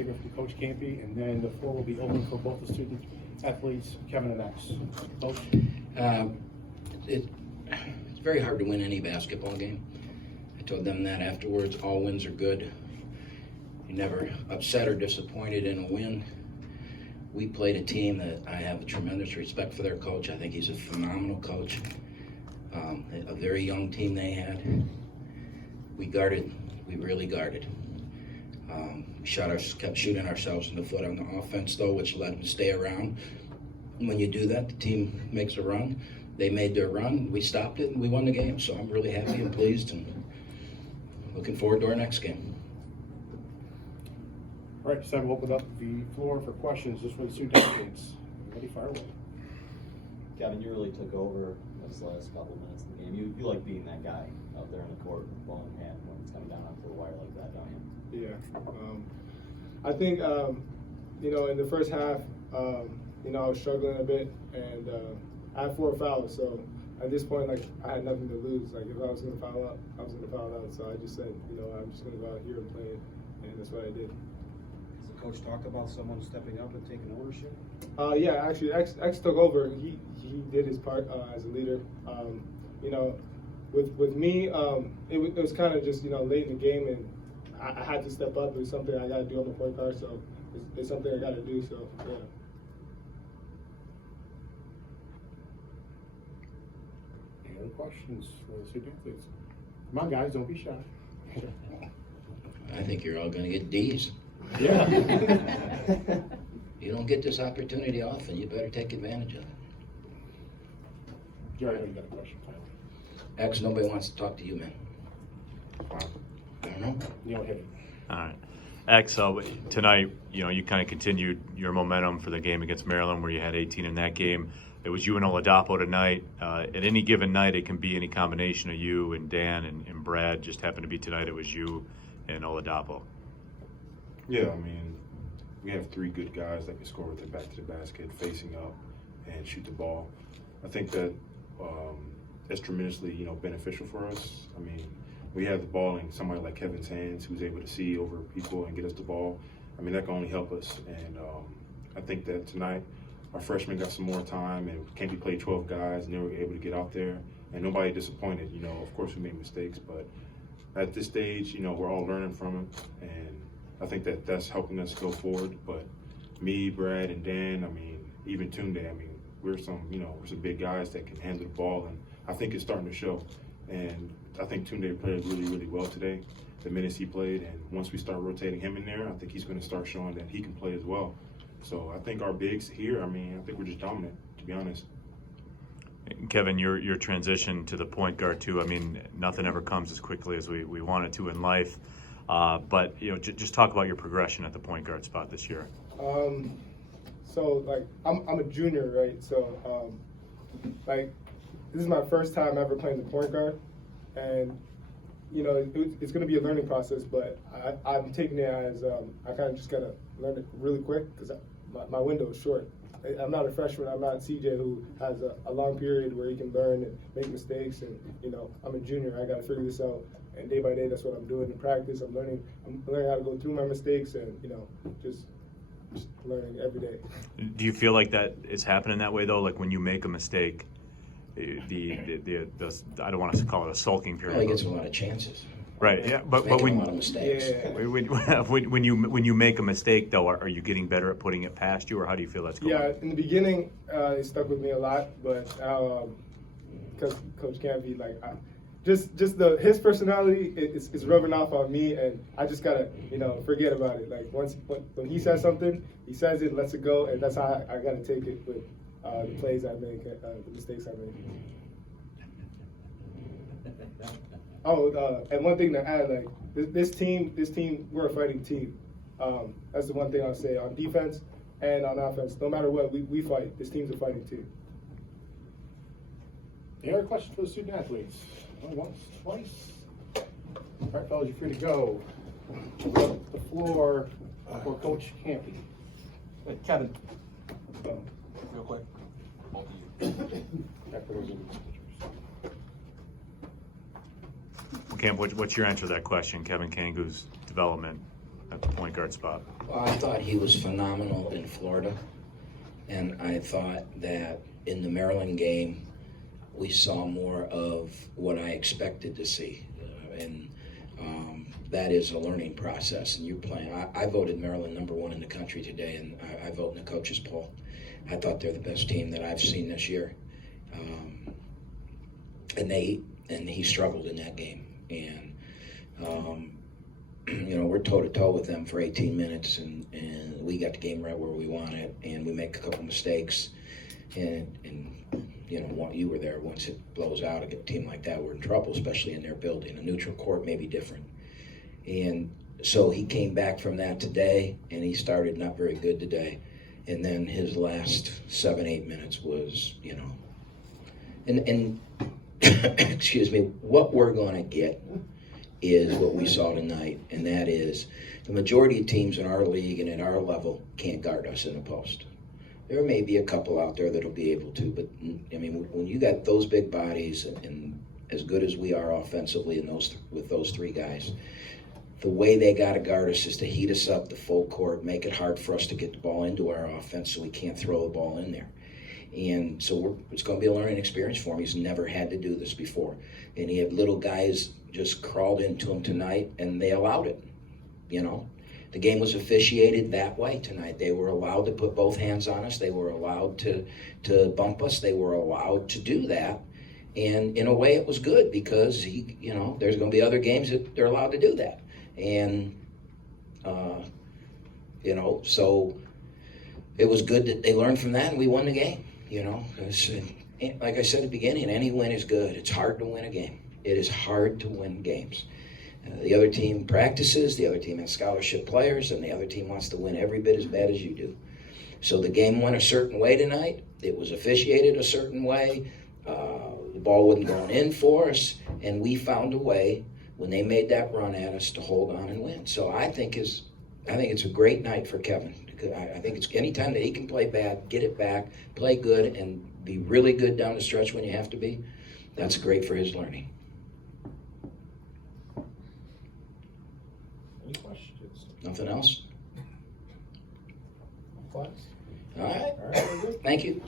statement from Coach Campy, and then the floor will be open for both the student athletes, Kevin and X. Coach? It's very hard to win any basketball game. I told them that afterwards. All wins are good. You're never upset or disappointed in a win. We played a team that I have a tremendous respect for their coach. I think he's a phenomenal coach. A very young team they had. We really guarded. Kept shooting ourselves in the foot on the offense, though, which led them to stay around. When you do that, the team makes a run. They made their run. We stopped it, and we won the game. So I'm really happy and pleased, and looking forward to our next game. All right, so we'll open up the floor for questions just for the student athletes. Ready, fire away. Kevin, you really took over those last couple of minutes of the game. You like being that guy out there in the court, ball in hand, when it's coming down onto the wire like that, don't you? Yeah. I think, in the first half, I was struggling a bit, and I had 4 fouls. So at this point, I had nothing to lose. If I was going to foul out, I was going to foul out. So I just said, I'm just going to go out here and play it, and that's what I did. Has the coach talked about someone stepping up and taking ownership? Yeah, actually, X took over. He did his part as a leader. With me, it was kind of just late in the game, and I had to step up. It was something I got to do on the point guard, so it's something I got to do. So yeah. Any other questions for the student athletes? Come on, guys, don't be shy. I think you're all going to get D's. Yeah. You don't get this opportunity often. You better take advantage of it. Jerry, you got a question, Tyler? X, nobody wants to talk to you, man. I don't know. You don't hit it. All right. X, tonight, you kind of continued your momentum for the game against Maryland where you had 18 in that game. It was you and Oladapo tonight. At any given night, it can be any combination of you and Dan and Brad. Just happened to be tonight, it was you and Oladapo. Yeah, we have 3 good guys that can score with their back to the basket, facing up, and shoot the ball. I think that that's tremendously, beneficial for us. We have the ball in somebody like Kevin's hands who's able to see over people and get us the ball. That can only help us. And I think that tonight our freshmen got some more time, and Campy played 12 guys, and they were able to get out there, and nobody disappointed. Of course we made mistakes, but at this stage, we're all learning from it, and I think that that's helping us go forward. But me, Brad, and Dan, even Tunde, we're some big guys that can handle the ball, and I think it's starting to show. And I think Tunde played really, really well today, the minutes he played, and once we start rotating him in there, I think he's going to start showing that he can play as well. So I think our bigs here, I think we're just dominant, to be honest. Kevin, your transition to the point guard too, nothing ever comes as quickly as we want it to in life. But just talk about your progression at the point guard spot this year. So I'm a junior, right? So this is my first time ever playing the point guard, and it's going to be a learning process. But I'm taking it as I kind of just gotta learn it really quick because my window is short. I'm not a freshman. I'm not CJ who has a long period where he can learn and make mistakes. And I'm a junior. I got to figure this out. And day by day, that's what I'm doing in practice. I'm learning how to go through my mistakes and just learning every day. Do you feel like that is happening that way though? Like when you make a mistake, the I don't want to call it a sulking period. Well, he gets a lot of chances. Right. Yeah. But when a lot of mistakes. When you make a mistake though, are you getting better at putting it past you, or how do you feel that's going? Yeah. In the beginning, it stuck with me a lot, but now because Coach Campy, just his personality is rubbing off on me, and I just gotta forget about it. When he says something, he says it, lets it go, and that's how I gotta take it with the plays I make, the mistakes I make. And one thing to add, this team, we're a fighting team. That's the one thing I'll say on defense and on offense. No matter what, we fight. This team's a fighting team. Any other questions for the student athletes? Once, twice. All right, fellas, you're free to go. The floor for Coach Campy. Wait, Kevin, real quick, both of you. Camp, what's your answer to that question? Kevin Kangu's development at the point guard spot? Well, I thought he was phenomenal in Florida, and I thought that in the Maryland game, we saw more of what I expected to see, and that is a learning process. And you're playing. I voted Maryland #1 in the country today, and I vote in the coaches poll. I thought they're the best team that I've seen this year, and he struggled in that game, and you know, we're toe-to-toe with them for 18 minutes, and we got the game right where we want it, and we make a couple mistakes, and you know, you were there. Once it blows out, a team like that, we're in trouble, especially in their building. A neutral court may be different. And so he came back from that today, and he started not very good today. And then his last 7-8 minutes was, you know, and excuse me, what we're going to get is what we saw tonight, and that is the majority of teams in our league and at our level can't guard us in the post. There may be a couple out there that'll be able to, but I mean, when you got those big bodies and as good as we are offensively in with those three guys, the way they got to guard us is to heat us up the full court, make it hard for us to get the ball into our offense so we can't throw the ball in there. And so it's going to be a learning experience for him. He's never had to do this before. And he had little guys just crawled into him tonight, and they allowed it, you know. The game was officiated that way tonight. They were allowed to put both hands on us. They were allowed to bump us. They were allowed to do that. And in a way, it was good because, you know, there's going to be other games that they're allowed to do that. And, you know, so it was good that they learned from that and we won the game, you know. Like I said at the beginning, any win is good. It's hard to win a game. It is hard to win games. The other team practices, the other team has scholarship players, and the other team wants to win every bit as bad as you do. So the game went a certain way tonight. It was officiated a certain way. The ball wasn't going in for us, and we found a way when they made that run at us to hold on and win. So I think it's a great night for Kevin. I think it's anytime that he can play bad, get it back, play good, and be really good down the stretch when you have to be, that's great for his learning. Any questions? Nothing else? Class? All right. All right, we're good. Thank you.